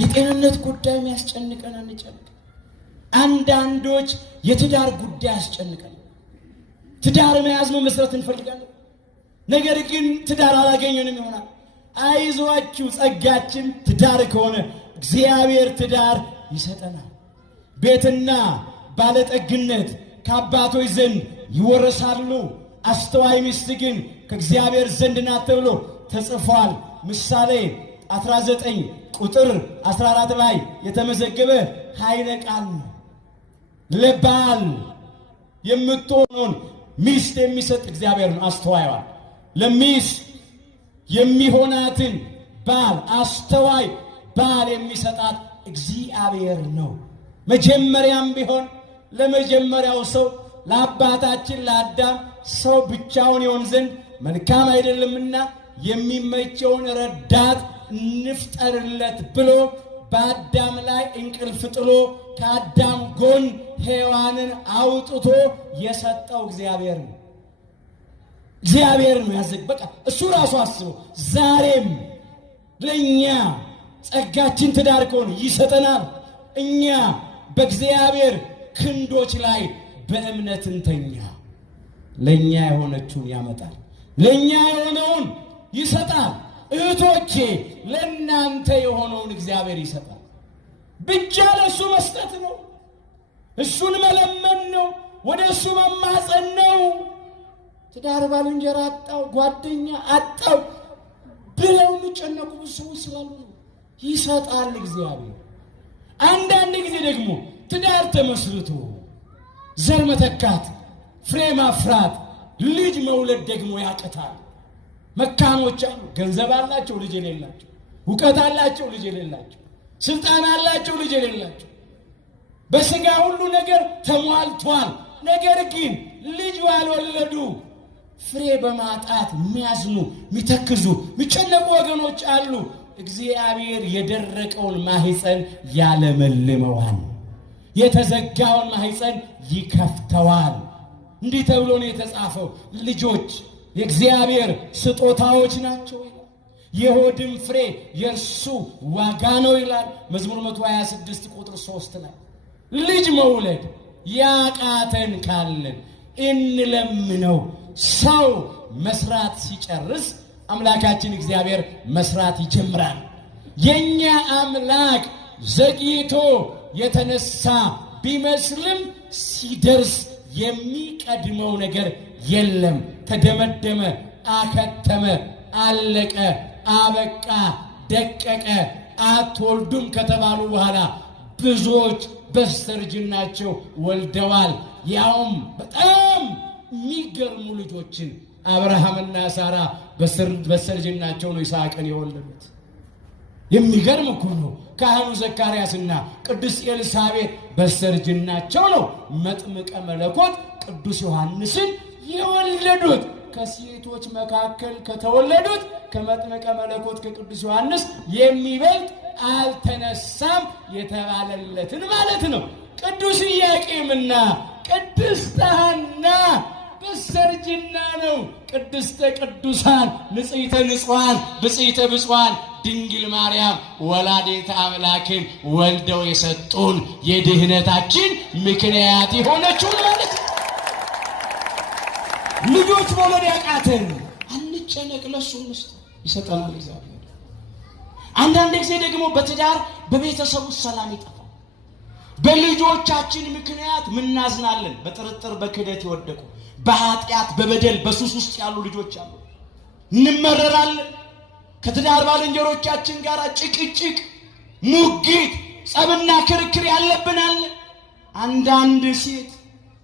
የጤንነት ጉዳይ የሚያስጨንቀን አንጨንቅ። አንዳንዶች የትዳር ጉዳይ ያስጨንቀን። ትዳር መያዝ መመስረት እንፈልጋለን፣ ነገር ግን ትዳር አላገኘንም ይሆናል። አይዟችሁ፣ ጸጋችን ትዳር ከሆነ እግዚአብሔር ትዳር ይሰጠናል። ቤትና ባለጠግነት ከአባቶች ዘንድ ይወረሳሉ፣ አስተዋይ ሚስት ግን ከእግዚአብሔር ዘንድ ናት ተብሎ ተጽፏል። ምሳሌ 19 ቁጥር 14 ላይ የተመዘገበ ኃይለ ቃል ነው። ለባል የምትሆነውን ሚስት የሚሰጥ እግዚአብሔር ነው። አስተዋይዋ ለሚስት የሚሆናትን ባል አስተዋይ ባል የሚሰጣት እግዚአብሔር ነው። መጀመሪያም ቢሆን ለመጀመሪያው ሰው ለአባታችን ለአዳም ሰው ብቻውን ይሆን ዘንድ መልካም አይደለምና የሚመቸውን ረዳት እንፍጠርለት ብሎ በአዳም ላይ እንቅልፍ ጥሎ ከአዳም ጎን ሔዋንን አውጥቶ የሰጠው እግዚአብሔር ነው። እግዚአብሔር ነው ያዘግ። በቃ እሱ ራሱ አስበው ዛሬም ለእኛ ጸጋችን ትዳር ከሆነ ይሰጠናል። እኛ በእግዚአብሔር ክንዶች ላይ በእምነት እንተኛ። ለእኛ የሆነችውን ያመጣል፣ ለእኛ የሆነውን ይሰጣል። እህቶቼ ለእናንተ የሆነውን እግዚአብሔር ይሰጣል። ብቻ ለእሱ መስጠት ነው፣ እሱን መለመን ነው፣ ወደ እሱ መማፀን ነው። ትዳር ባልንጀራ አጣው፣ ጓደኛ አጣው ብለው የሚጨነቁ ብዙ ሰዎች ስላሉ ነው። ይሰጣል እግዚአብሔር። አንዳንድ ጊዜ ደግሞ ትዳር ተመስርቶ ዘር መተካት፣ ፍሬ ማፍራት፣ ልጅ መውለድ ደግሞ ያቅታል። መካኖች አሉ፣ ገንዘብ አላቸው ልጅ የሌላቸው፣ እውቀት አላቸው ልጅ የሌላቸው፣ ስልጣን አላቸው ልጅ የሌላቸው፣ በስጋ ሁሉ ነገር ተሟልቷል። ነገር ግን ልጅ ያልወለዱ ፍሬ በማጣት የሚያዝኑ፣ የሚተክዙ፣ የሚጨነቁ ወገኖች አሉ። እግዚአብሔር የደረቀውን ማህፀን ያለመልመዋል፣ የተዘጋውን ማህፀን ይከፍተዋል። እንዲህ ተብሎ ነው የተጻፈው፣ ልጆች የእግዚአብሔር ስጦታዎች ናቸው ይላል። የሆድም ፍሬ የእርሱ ዋጋ ነው ይላል መዝሙር 126 ቁጥር 3 ላይ። ልጅ መውለድ ያቃተን ካለን እንለምነው። ሰው መስራት ሲጨርስ አምላካችን እግዚአብሔር መስራት ይጀምራል። የኛ አምላክ ዘግይቶ የተነሳ ቢመስልም ሲደርስ የሚቀድመው ነገር የለም። ተደመደመ፣ አከተመ፣ አለቀ፣ አበቃ፣ ደቀቀ። አትወልዱም ከተባሉ በኋላ ብዙዎች በስተርጅናቸው ወልደዋል። ያውም በጣም የሚገርሙ ልጆችን። አብርሃምና ሳራ በስተርጅናቸው ነው ይስሐቅን የወለዱት። የሚገርም እኮ ነው። ካህኑ ዘካርያስና ቅድስት ኤልሳቤጥ በስተርጅናቸው ነው መጥምቀ መለኮት ቅዱስ ዮሐንስን የወለዱት። ከሴቶች መካከል ከተወለዱት ከመጥምቀ መለኮት ከቅዱስ ዮሐንስ የሚበልጥ አልተነሳም የተባለለትን ማለት ነው። ቅዱስ ኢያቄምና ቅድስት ሐና በስተርጅና ነው ቅድስተ ቅዱሳን ንጽሕተ ንጹሐን ብጽሕተ ብፁዓን ድንግል ማርያም ወላዲተ አምላክን ወልደው የሰጡን የድህነታችን ምክንያት የሆነችው ማለት ነው። ልጆች መውለድ ያቃተን አንጨነቅ፣ ለሱ ውስጥ ይሰጠናል እግዚአብሔር። አንዳንድ ጊዜ ደግሞ በትዳር በቤተሰቡ ሰላም ይጠፋል። በልጆቻችን ምክንያት ምናዝናለን። በጥርጥር በክደት የወደቁ በኃጢአት በበደል በሱስ ውስጥ ያሉ ልጆች አሉ። እንመረራለን። ከትዳር ባልንጀሮቻችን ጋር ጭቅጭቅ፣ ሙግት፣ ጸብና ክርክር ያለብናል። አንዳንድ ሴት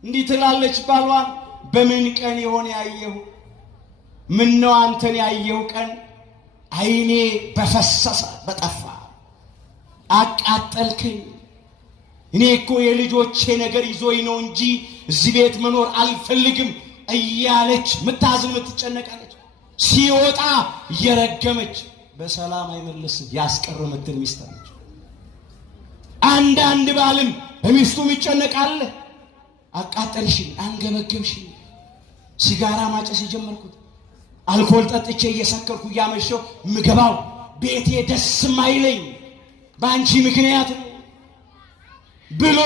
እንዲህ ትላለች ባሏን፣ በምን ቀን ይሆን ያየሁ? ምን ነው አንተን ያየሁ ቀን አይኔ በፈሰሰ በጠፋ አቃጠልከኝ። እኔ እኮ የልጆቼ ነገር ይዞኝ ነው እንጂ እዚህ ቤት መኖር አልፈልግም እያለች ምታዝን ምትጨነቃለች። ሲወጣ እየረገመች በሰላም አይመለስም ያስቀረመትን ሚስት አለች። አንዳንድ ባልም በሚስቱም ይጨነቃል። አቃጠልሽኝ፣ አንገበገብሽኝ፣ ሲጋራ ማጨስ የጀመርኩት አልኮል ጠጥቼ እየሰከርኩ እያመሸው ምገባው ቤቴ ደስ ማይለኝ በአንቺ ምክንያት ነው ብሎ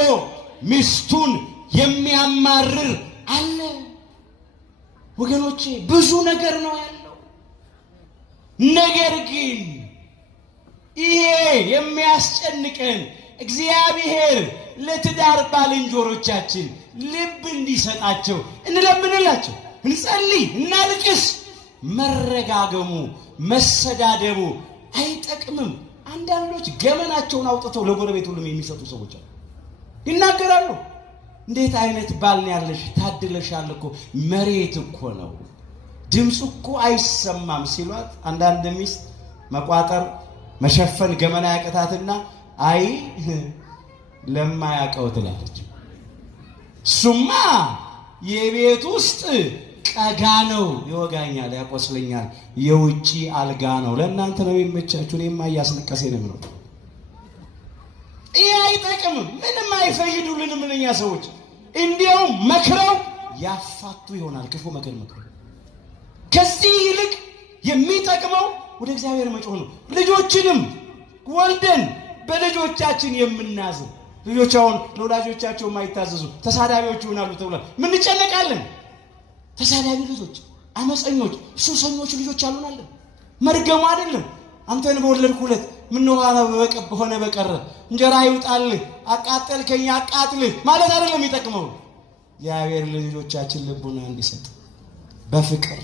ሚስቱን የሚያማርር አለ። ወገኖቼ ብዙ ነገር ነው ያለው። ነገር ግን ይሄ የሚያስጨንቀን እግዚአብሔር ለትዳር ባልንጀሮቻችን ልብ እንዲሰጣቸው እንለምንላቸው፣ እንጸልይ፣ እናልቅስ። መረጋገሙ መሰዳደቡ አይጠቅምም። አንዳንዶች ገመናቸውን አውጥተው ለጎረቤት ሁሉም የሚሰጡ ሰዎች አሉ። ይናገራሉ። እንዴት አይነት ባል ያለሽ ታድለሻል እኮ መሬት እኮ ነው ድምፁ እኮ አይሰማም ሲሏት አንዳንድ ሚስት መቋጠር መሸፈን ገመና ያቀታትና አይ ለማያውቀው ትላለች። ሱማ የቤት ውስጥ ቀጋ ነው፣ ይወጋኛል፣ ያቆስለኛል፣ የውጪ አልጋ ነው። ለእናንተ ነው የሚመቻችሁ፣ እኔማ እያስለቀሰኝ ነው። ይሄ አይጠቅምም፣ ምንም አይፈይዱልንም እነኛ ሰዎች። እንዲያውም መክረው ያፋቱ ይሆናል። ክፉ መከር መክረው። ከዚህ ይልቅ የሚጠቅመው ወደ እግዚአብሔር መጮህ ነው። ልጆችንም ወልደን በልጆቻችን የምናዝን ልጆች አሁን ለወላጆቻቸው የማይታዘዙ ተሳዳቢዎች ይሆናሉ ተብሏል። ምን እንጨነቃለን? ተሳዳቢ ልጆች፣ አመፀኞች፣ ሱሰኞች ልጆች አሉናለን። መርገሙ አይደለም አንተን በወለድኩለት ምን ሆነ በቀረ እንጀራ ይውጣልህ አቃጠልከኝ አቃጥልህ ማለት አይደለም የሚጠቅመው። እግዚአብሔር ለልጆቻችን ልቡና እንዲሰጥ በፍቅር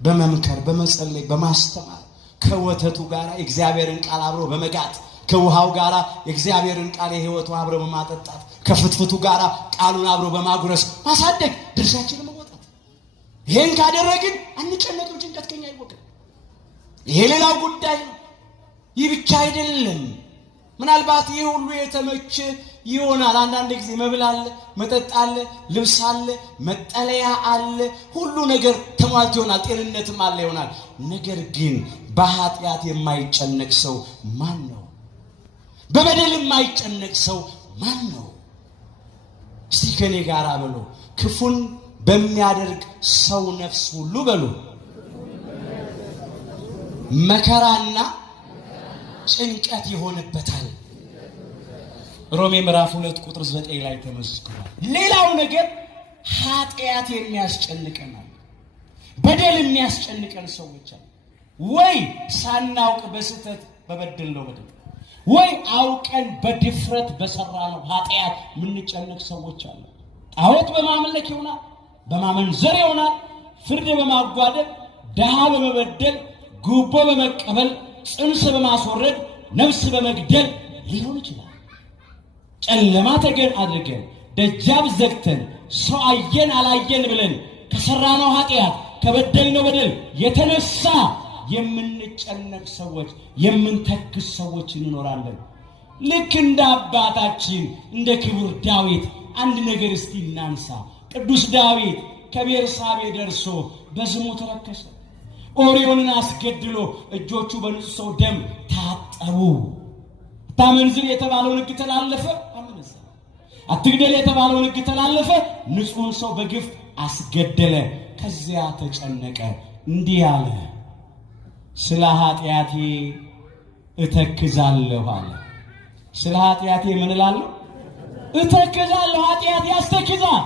በመምከር በመጸለይ በማስተማር ከወተቱ ጋር እግዚአብሔርን ቃል አብሮ በመጋት ከውሃው ጋር የእግዚአብሔርን ቃል የሕይወቱ አብሮ በማጠጣት ከፍትፍቱ ጋር ቃሉን አብሮ በማጉረስ ማሳደግ ድርሻችንን መወጣት። ይሄን ካደረግን አንጨነቅም፣ ጭንቀት ከኛ አይወገድም። ይሄ ሌላው ጉዳይ ነው። ይህ ብቻ አይደለም። ምናልባት ይህ ሁሉ የተመቸ ይሆናል። አንዳንድ ጊዜ መብል አለ፣ መጠጥ አለ፣ ልብስ አለ፣ መጠለያ አለ፣ ሁሉ ነገር ተሟልቶ ይሆናል፣ ጤንነትም አለ ይሆናል። ነገር ግን በኃጢአት የማይጨነቅ ሰው ማን ነው? በበደል የማይጨነቅ ሰው ማን ነው? እስቲ ከኔ ጋር በሉ፣ ክፉን በሚያደርግ ሰው ነፍስ ሁሉ በሉ መከራና ጭንቀት ይሆንበታል። ሮሜ ምዕራፍ 2 ቁጥር 9 ላይ ተመዝግቧል። ሌላው ነገር ኃጢአት የሚያስጨንቀናል፣ በደል የሚያስጨንቀን ሰዎች አሉ። ወይ ሳናውቅ በስተት በበደል ነው በደል፣ ወይ አውቀን በድፍረት በሰራነው ኃጢአት የምንጨነቅ ሰዎች አሉ። ጣዖት በማምለክ ይሆናል፣ በማመንዘር ይሆናል፣ ፍርድ በማጓደል ድሃ በመበደል ጉቦ በመቀበል ጽንስ በማስወረድ ነፍስ በመግደል ሊሆን ይችላል። ጨለማ ተገን አድርገን ደጃፍ ዘግተን ሰው አየን አላየን ብለን ከሰራነው ኃጢአት ከበደልነው በደል የተነሳ የምንጨነቅ ሰዎች የምንተክስ ሰዎች እንኖራለን። ልክ እንደ አባታችን እንደ ክቡር ዳዊት አንድ ነገር እስቲ እናንሳ። ቅዱስ ዳዊት ከቤርሳቤ ደርሶ በዝሙት ረከሰ። ኦርዮንን አስገድሎ እጆቹ በንጹህ ሰው ደም ታጠቡ። አታመንዝር የተባለውን ሕግ ተላለፈ፣ አመነዘረ። አትግደል የተባለውን ሕግ ተላለፈ፣ ንጹህን ሰው በግፍ አስገደለ። ከዚያ ተጨነቀ፣ እንዲህ አለ፣ ስለ ኃጢአቴ እተክዛለሁ አለ። ስለ ኃጢአቴ ምን እላለሁ? እተክዛለሁ። ኃጢአት ያስተክዛል፣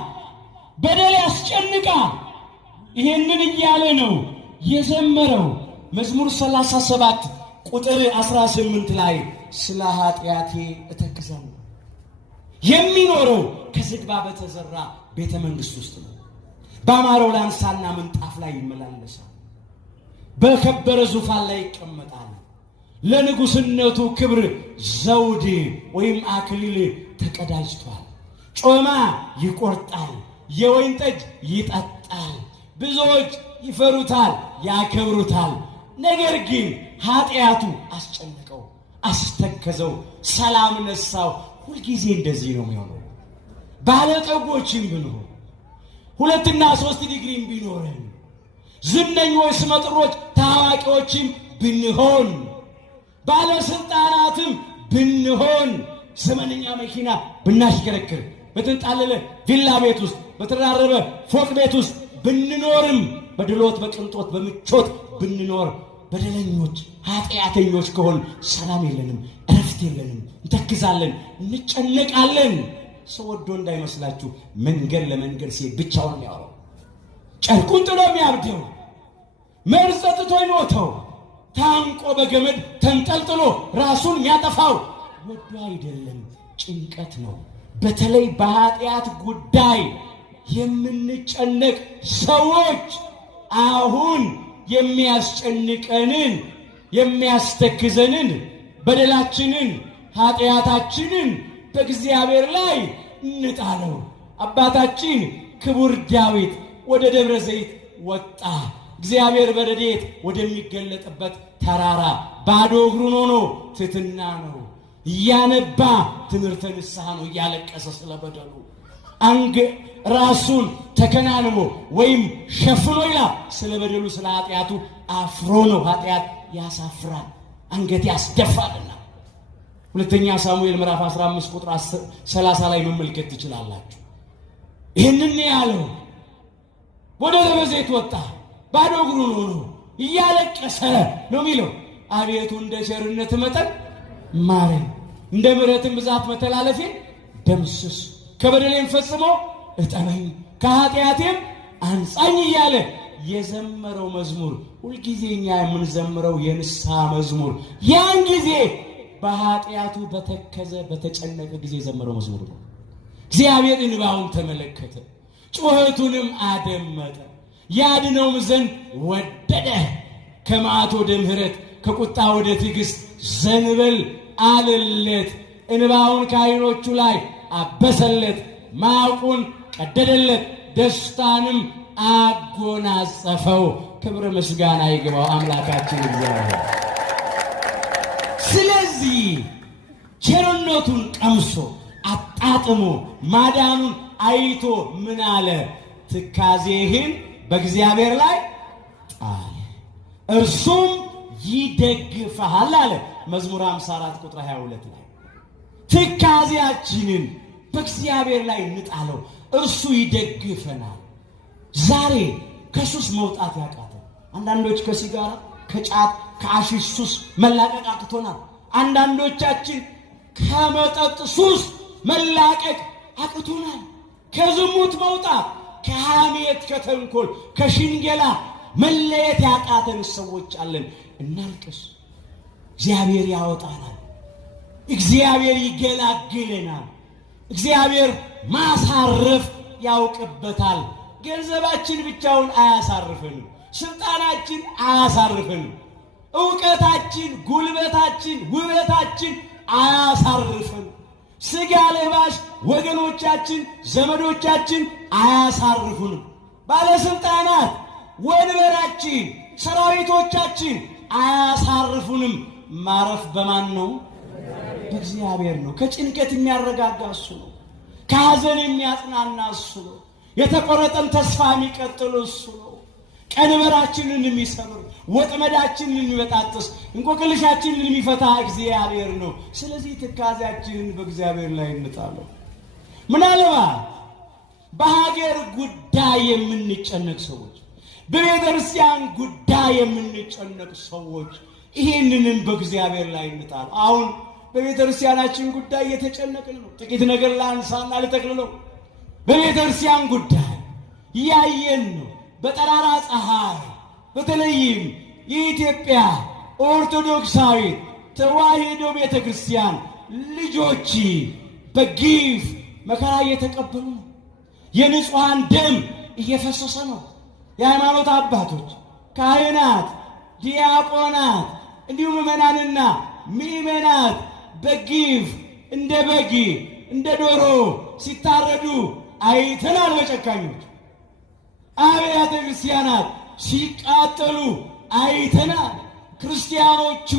በደል ያስጨንቃል። ይሄንን እያለ ነው የዘመረው። መዝሙር 37 ቁጥር 18 ላይ ስለ ኃጢአቴ እተክዛለሁ። የሚኖረው ከዝግባ በተዘራ ቤተ መንግሥት ውስጥ ነው። በአማረው ላንሳና ምንጣፍ ላይ ይመላለሳል። በከበረ ዙፋን ላይ ይቀመጣል። ለንጉሥነቱ ክብር ዘውድ ወይም አክሊል ተቀዳጅቷል። ጮማ ይቆርጣል፣ የወይን ጠጅ ይጠጣል። ብዙዎች ይፈሩታል፣ ያከብሩታል። ነገር ግን ኃጢአቱ አስጨነቀው፣ አስተከዘው፣ ሰላም ነሳው። ሁልጊዜ እንደዚህ ነው የሚሆነው። ባለጠጎችም ብንሆን 2 እና 3 ዲግሪም ቢኖረን ዝነኞች ስመጥሮች ታዋቂዎችም ብንሆን ባለስልጣናትም ብንሆን ዘመነኛ መኪና ብናሽከረክር በተንጣለለ ቪላ ቤት ውስጥ በተራረበ ፎቅ ቤት ውስጥ ብንኖርም በድሎት በቅንጦት በምቾት ብንኖር በደለኞች ኃጢአተኞች ከሆን ሰላም የለንም፣ እረፍት የለንም፣ እንተክዛለን፣ እንጨነቃለን። ሰው ወዶ እንዳይመስላችሁ መንገድ ለመንገድ ሲሄድ ብቻውን የሚያወራው ጨርቁን ጥሎ የሚያብደው መርዝ ጠጥቶ ይሞተው ታንቆ በገመድ ተንጠልጥሎ ራሱን ያጠፋው ወዶ አይደለም፣ ጭንቀት ነው። በተለይ በኃጢአት ጉዳይ የምንጨነቅ ሰዎች አሁን የሚያስጨንቀንን የሚያስተክዘንን በደላችንን ኃጢአታችንን በእግዚአብሔር ላይ እንጣለው። አባታችን ክቡር ዳዊት ወደ ደብረ ዘይት ወጣ። እግዚአብሔር በረድኤት ወደሚገለጥበት ተራራ ባዶ እግሩን ሆኖ ትሕትና ነው እያነባ ትምህርተ ንስሐ ነው እያለቀሰ ስለበደሉ ራሱን ተከናንቦ ወይም ሸፍኖ ይላል ስለበደሉ ስለ ኃጢአቱ አፍሮ ነው። ኃጢአት ያሳፍራል፣ አንገት ያስደፋልና። ሁለተኛ ሳሙኤል ምዕራፍ 15 ቁጥር 30 ላይ መመልከት ትችላላችሁ። ይህንን ያለው ወደ ደብረ ዘይት ወጣ ባዶ እግሩን ሆኖ እያለቀሰ ነው የሚለው። አቤቱ እንደ ቸርነት መጠን ማረኝ፣ እንደ ምሕረትም ብዛት መተላለፌን ደምስስ፣ ከበደሌም ፈጽሞ እጠበኝ፣ ከኃጢአቴም አንጻኝ እያለ የዘመረው መዝሙር ሁልጊዜ እኛ የምንዘምረው የንስሐ መዝሙር ያን ጊዜ በኃጢአቱ በተከዘ በተጨነቀ ጊዜ የዘመረው መዝሙር ነው። እግዚአብሔር እንባውን ተመለከተ፣ ጩኸቱንም አደመጠ፣ ያድነውም ዘንድ ወደደ። ከመዓት ወደ ምሕረት ከቁጣ ወደ ትዕግሥት ዘንበል አለለት። እንባውን ከዓይኖቹ ላይ አበሰለት፣ ማቁን ቀደደለት፣ ደስታንም አጎናጸፈው። ክብር ምስጋና ይግባው አምላካችን እግዚአብሔር። ስለዚህ ቸርነቱን ቀምሶ አጣጥሞ ማዳኑን አይቶ ምን አለ? ትካዜህን በእግዚአብሔር ላይ ጣል እርሱም ይደግፍሃል አለ። መዝሙር 54 ቁጥር 22 ላይ ትካዜያችንን በእግዚአብሔር ላይ እንጣለው፣ እርሱ ይደግፈናል። ዛሬ ከሱስ መውጣት ያቃተን አንዳንዶች ከሲጋራ ከጫት ከአሺሽ ሱስ መላቀቅ አቅቶናል። አንዳንዶቻችን ከመጠጥ ሱስ መላቀቅ አቅቶናል። ከዝሙት መውጣት፣ ከሐሜት፣ ከተንኮል፣ ከሽንገላ መለየት ያቃተን ሰዎች አለን። እናልቅስ፣ እግዚአብሔር ያወጣናል፣ እግዚአብሔር ይገላግለናል፣ እግዚአብሔር ማሳረፍ ያውቅበታል። ገንዘባችን ብቻውን አያሳርፈንም፣ ስልጣናችን አያሳርፈንም፣ ዕውቀታችን፣ ጉልበታችን፣ ውበታችን አያሳርፈንም፣ ሥጋ ለባሽ ወገኖቻችን፣ ዘመዶቻችን አያሳርፉንም፣ ባለስልጣናት፣ ወንበራችን፣ ሰራዊቶቻችን አያሳርፉንም። ማረፍ በማን ነው? በእግዚአብሔር ነው። ከጭንቀት የሚያረጋጋ እሱ ነው። ከሐዘን የሚያጽናና እሱ ነው። የተቆረጠን ተስፋ የሚቀጥል እሱ ነው። ቀንበራችንን የሚሰብር ወጥመዳችንን የሚበጣጥስ እንቆቅልሻችንን የሚፈታ እግዚአብሔር ነው። ስለዚህ ትካዜያችንን በእግዚአብሔር ላይ እንጣለው። ምናልባት በሀገር ጉዳይ የምንጨነቅ ሰዎች፣ በቤተ ክርስቲያን ጉዳይ የምንጨነቅ ሰዎች ይህንንም በእግዚአብሔር ላይ እንጣለው። አሁን በቤተ ክርስቲያናችን ጉዳይ እየተጨነቅን ነው። ጥቂት ነገር ላንሳና ልጠቅልለው። በቤተ ክርስቲያን ጉዳይ እያየን ነው። በጠራራ ፀሐይ በተለይም የኢትዮጵያ ኦርቶዶክሳዊት ተዋሕዶ ቤተ ክርስቲያን ልጆች በግፍ መከራ እየተቀበሉ ነው። የንጹሐን ደም እየፈሰሰ ነው። የሃይማኖት አባቶች፣ ካህናት፣ ዲያቆናት እንዲሁም ምዕመናንና ምዕመናት በግፍ እንደ በግ እንደ ዶሮ ሲታረዱ አይተናል። በጨካኞች አብያተ ክርስቲያናት ሲቃጠሉ አይተናል። ክርስቲያኖቹ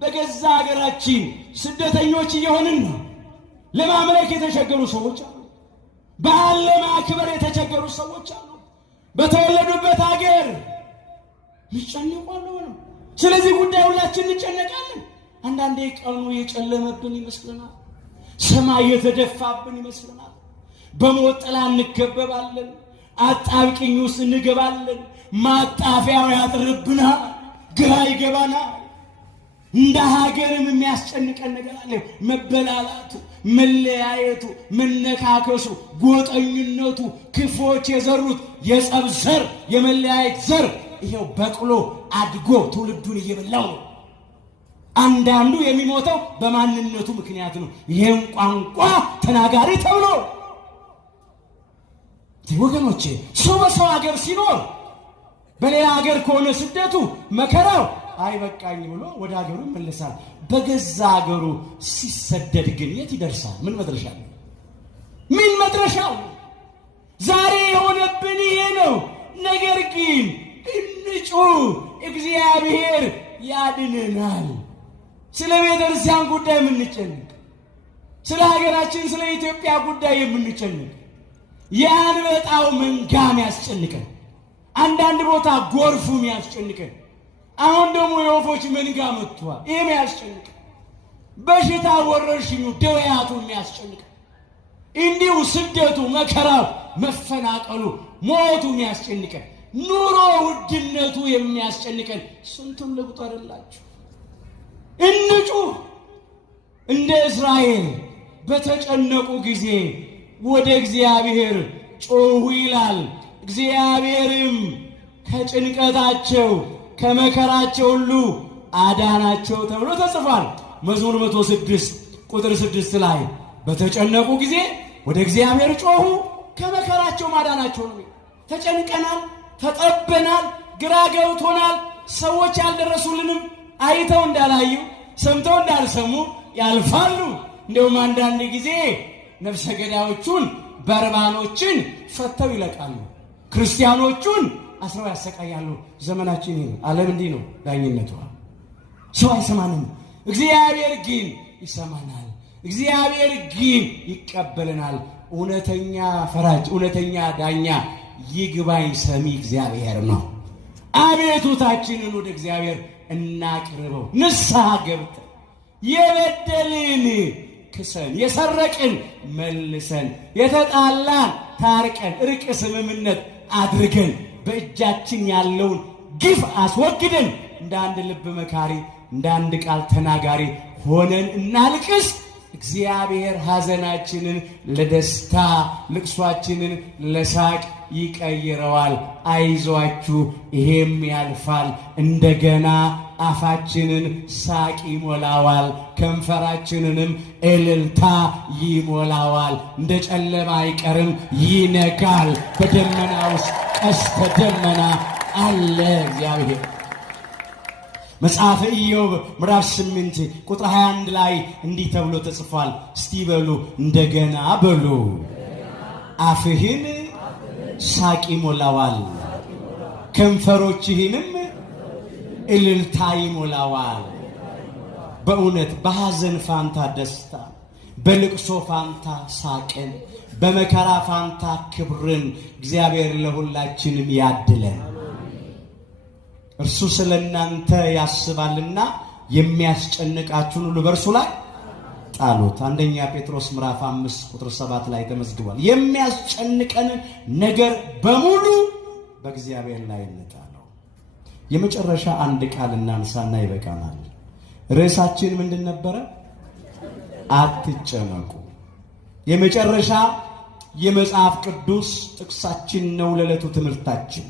በገዛ ሀገራችን ስደተኞች እየሆንን ነው። ለማምለክ የተቸገሩ ሰዎች አሉ። በዓል ለማክበር የተቸገሩ ሰዎች አሉ። በተወለዱበት ሀገር ይጨነቃሉ ነው። ስለዚህ ጉዳይ ሁላችን እንጨነቃለን። አንዳንዴ ቀኑ የጨለመብን ይመስለናል። ሰማይ የተደፋብን ይመስለናል። በሞት ጥላ እንከበባለን። አጣብቂኝ ውስጥ እንገባለን። ማጣፊያው ያጥርብናል። ግራ ይገባናል። እንደ ሀገርም የሚያስጨንቀን ነገር አለ። መበላላቱ፣ መለያየቱ፣ መነካከሱ፣ ጎጠኝነቱ፣ ክፎች የዘሩት የጸብ ዘር፣ የመለያየት ዘር ይሄው በቅሎ አድጎ ትውልዱን እየበላው ነው። አንዳንዱ የሚሞተው በማንነቱ ምክንያት ነው። ይሄን ቋንቋ ተናጋሪ ተብሎ ወገኖቼ፣ ሰው በሰው ሀገር ሲኖር በሌላ ሀገር ከሆነ ስደቱ መከራው አይበቃኝ ብሎ ወደ ሀገሩ ይመለሳል። በገዛ ሀገሩ ሲሰደድ ግን የት ይደርሳል? ምን መድረሻ ነው? ምን መድረሻው? ዛሬ የሆነብን ይሄ ነው። ነገር ግን እንጩህ፣ እግዚአብሔር ያድነናል። ስለ ቤተክርስቲያን ጉዳይ የምንጨንቅ፣ ስለ ሀገራችን ስለ ኢትዮጵያ ጉዳይ የምንጨንቅ፣ የአንበጣው መንጋም ያስጨንቀን፣ አንዳንድ ቦታ ጎርፉም ያስጨንቀን፣ አሁን ደግሞ የወፎች መንጋ መጥቷል። ይሄም ያስጨንቀን፣ በሽታ ወረርሽኙ ደውያቱ የሚያስጨንቀን፣ እንዲሁ ስደቱ፣ መከራው፣ መፈናቀሉ፣ ሞቱ የሚያስጨንቀን፣ ኑሮ ውድነቱ የሚያስጨንቀን ስንቱን ልቁጠርላችሁ? እንጩህ። እንደ እስራኤል በተጨነቁ ጊዜ ወደ እግዚአብሔር ጮሁ ይላል። እግዚአብሔርም ከጭንቀታቸው ከመከራቸው ሁሉ አዳናቸው ተብሎ ተጽፏል። መዝሙር 106 ቁጥር 6 ላይ በተጨነቁ ጊዜ ወደ እግዚአብሔር ጮሁ፣ ከመከራቸው ማዳናቸው ነው። ተጨንቀናል፣ ተጠበናል፣ ግራ ገብቶናል። ሰዎች ያልደረሱልንም አይተው እንዳላዩ ሰምተው እንዳልሰሙ ያልፋሉ። እንደውም አንዳንድ ጊዜ ነፍሰ ገዳዮቹን በርባኖችን ፈተው ይለቃሉ፣ ክርስቲያኖቹን አስረው ያሰቃያሉ። ዘመናችን ይሄ ነው። ዓለም እንዲህ ነው ዳኝነቷ። ሰው አይሰማንም፣ እግዚአብሔር ግን ይሰማናል። እግዚአብሔር ግን ይቀበለናል። እውነተኛ ፈራጅ፣ እውነተኛ ዳኛ፣ ይግባኝ ሰሚ እግዚአብሔር ነው። አቤቱታችንን ወደ እግዚአብሔር እናቅርበው። ንስሐ ገብተን የበደልን ክሰን፣ የሰረቅን መልሰን፣ የተጣላን ታርቀን፣ እርቅ ስምምነት አድርገን በእጃችን ያለውን ግፍ አስወግደን እንደ አንድ ልብ መካሪ፣ እንደ አንድ ቃል ተናጋሪ ሆነን እናልቅስ። እግዚአብሔር ሐዘናችንን ለደስታ፣ ልቅሷችንን ለሳቅ ይቀይረዋል። አይዟችሁ ይሄም ያልፋል። እንደገና አፋችንን ሳቅ ይሞላዋል፣ ከንፈራችንንም እልልታ ይሞላዋል። እንደ ጨለማ አይቀርም፣ ይነጋል። በደመና ውስጥ ቀስተ ደመና አለ እግዚአብሔር። መጽሐፈ ኢዮብ ምዕራፍ 8 ቁጥር 21 ላይ እንዲህ ተብሎ ተጽፏል። እስቲ በሉ እንደገና በሉ። አፍህን ሳቅ ይሞላዋል፣ ከንፈሮችህንም እልልታ ይሞላዋል። በእውነት በሐዘን ፋንታ ደስታ፣ በልቅሶ ፋንታ ሳቅን፣ በመከራ ፋንታ ክብርን እግዚአብሔር ለሁላችንም ያድለን። እርሱ ስለ እናንተ ያስባልና የሚያስጨንቃችሁን ሁሉ በእርሱ ላይ ጣሉት። አንደኛ ጴጥሮስ ምዕራፍ 5 ቁጥር 7 ላይ ተመዝግቧል። የሚያስጨንቀንን ነገር በሙሉ በእግዚአብሔር ላይ እንጣለው። የመጨረሻ አንድ ቃል እናንሳና ይበቃናል። ርዕሳችን ምንድን ነበረ? አትጨነቁ። የመጨረሻ የመጽሐፍ ቅዱስ ጥቅሳችን ነው ለዕለቱ ትምህርታችን።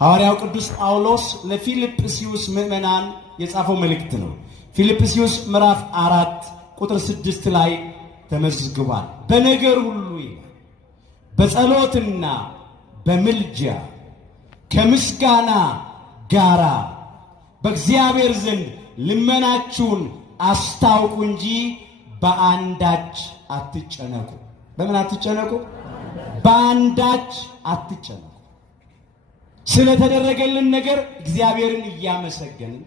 ሐዋርያው ቅዱስ ጳውሎስ ለፊልጵስዩስ ምዕመናን የጻፈው መልእክት ነው። ፊልጵስዩስ ምዕራፍ 4 ቁጥር 6 ላይ ተመዝግቧል። በነገር ሁሉ ይላል በጸሎትና በምልጃ ከምስጋና ጋራ በእግዚአብሔር ዘንድ ልመናችሁን አስታውቁ እንጂ በአንዳች አትጨነቁ። በምን አትጨነቁ? በአንዳች አትጨነቁ። ስለተደረገልን ነገር እግዚአብሔርን እያመሰገንን፣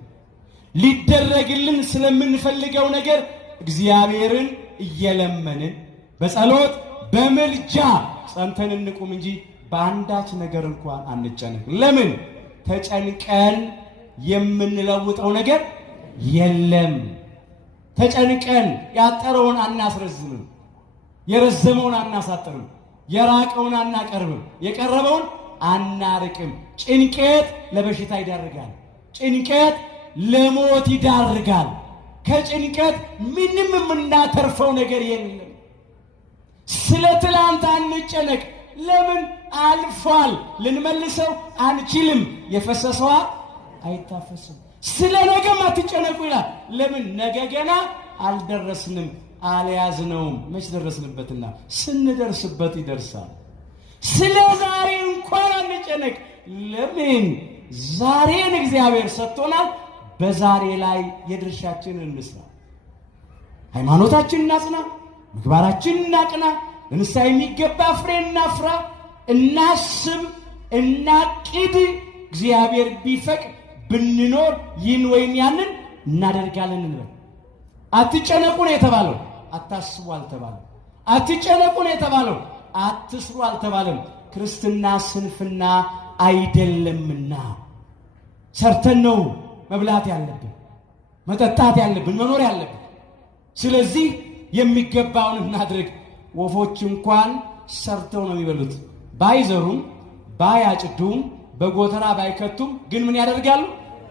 ሊደረግልን ስለምንፈልገው ነገር እግዚአብሔርን እየለመንን በጸሎት በምልጃ ጸንተን እንቁም እንጂ በአንዳች ነገር እንኳን አንጨነቅ። ለምን? ተጨንቀን የምንለውጠው ነገር የለም። ተጨንቀን ያጠረውን አናስረዝምም፣ የረዘመውን አናሳጥርም፣ የራቀውን አናቀርብም፣ የቀረበውን አናርቅም። ጭንቀት ለበሽታ ይዳርጋል። ጭንቀት ለሞት ይዳርጋል። ከጭንቀት ምንም የምናተርፈው ነገር የለም። ስለ ትላንት አንጨነቅ። ለምን አልፏል፣ ልንመልሰው አንችልም። የፈሰሰዋ አይታፈስም። ስለ ነገም አትጨነቁ ይላል። ለምን ነገ ገና አልደረስንም፣ አልያዝነውም። መች ደረስንበትና? ስንደርስበት ይደርሳል። ስለ ዛሬ እንኳን አንጨነቅ። ለምን? ዛሬን እግዚአብሔር ሰጥቶናል። በዛሬ ላይ የድርሻችንን እንስራ። ሃይማኖታችንን እናጽና፣ ምግባራችንን እናቅና፣ ለንስሐ የሚገባ ፍሬ እናፍራ፣ እናስብ፣ እናቅድ። እግዚአብሔር ቢፈቅድ ብንኖር ይህን ወይም ያንን እናደርጋለን እንበል። አትጨነቁ ነው የተባለው፣ አታስቡ አልተባለም። አትጨነቁ ነው የተባለው፣ አትስሩ አልተባለም። ክርስትና ስንፍና አይደለምና ሰርተን ነው መብላት ያለብን፣ መጠጣት ያለብን፣ መኖር ያለብን። ስለዚህ የሚገባውን እናድርግ። ወፎች እንኳን ሰርተው ነው የሚበሉት። ባይዘሩም ባያጭዱም በጎተራ ባይከቱም ግን ምን ያደርጋሉ?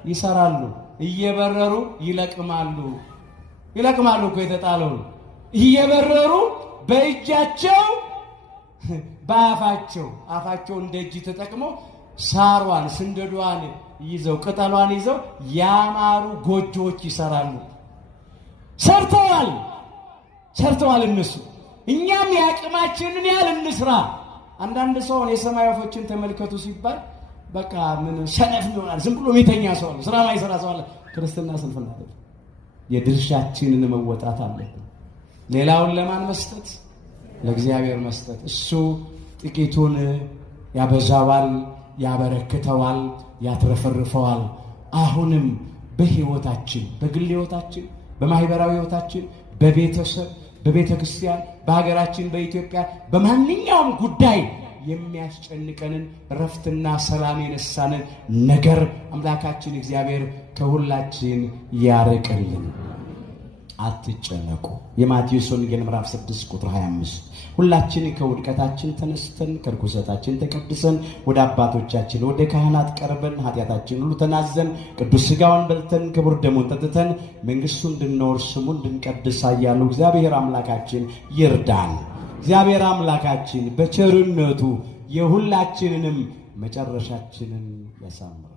ይሰራሉ። እየበረሩ ይለቅማሉ። ይለቅማሉ እኮ የተጣለው እየበረሩ በእጃቸው በአፋቸው አፋቸውን እንደ እጅ ተጠቅመው ሳሯን ስንደዷን ይዘው ቅጠሏን ይዘው ያማሩ ጎጆዎች ይሰራሉ። ሰርተዋል እነሱ። እኛም ያቅማችንን ያህል እንስራ። አንዳንድ ሰው የሰማይ ወፎችን ተመልከቱ ሲባል በቃ ምን ሰነፍ ይሆናል፣ ዝም ብሎ የሚተኛ ሰው አለ፣ ስራ ማይሰራ ሰው አለ። ክርስትና ስንፍና አይደለም። የድርሻችንን መወጣት አለብን። ሌላውን ለማን መስጠት? ለእግዚአብሔር መስጠት። እሱ ጥቂቱን ያበዛዋል፣ ያበረክተዋል፣ ያትረፈርፈዋል። አሁንም በህይወታችን፣ በግል ህይወታችን፣ በማህበራዊ ህይወታችን፣ በቤተሰብ፣ በቤተ ክርስቲያን፣ በሀገራችን በኢትዮጵያ በማንኛውም ጉዳይ የሚያስጨንቀንን ረፍትና ሰላም የነሳንን ነገር አምላካችን እግዚአብሔር ከሁላችን ያርቅልን። አትጨነቁ። የማቴዎስ ወንጌል ምዕራፍ 6 ቁጥር 25 ሁላችን ከውድቀታችን ተነስተን ከርኩሰታችን ተቀድሰን ወደ አባቶቻችን ወደ ካህናት ቀርበን ኃጢአታችን ሁሉ ተናዘን ቅዱስ ሥጋውን በልተን ክቡር ደሙን ጠጥተን መንግሥቱን እንድንወርስ ስሙን እንድንቀድስ ኃያሉ እግዚአብሔር አምላካችን ይርዳን። እግዚአብሔር አምላካችን በቸርነቱ የሁላችንንም መጨረሻችንን ያሳምራል።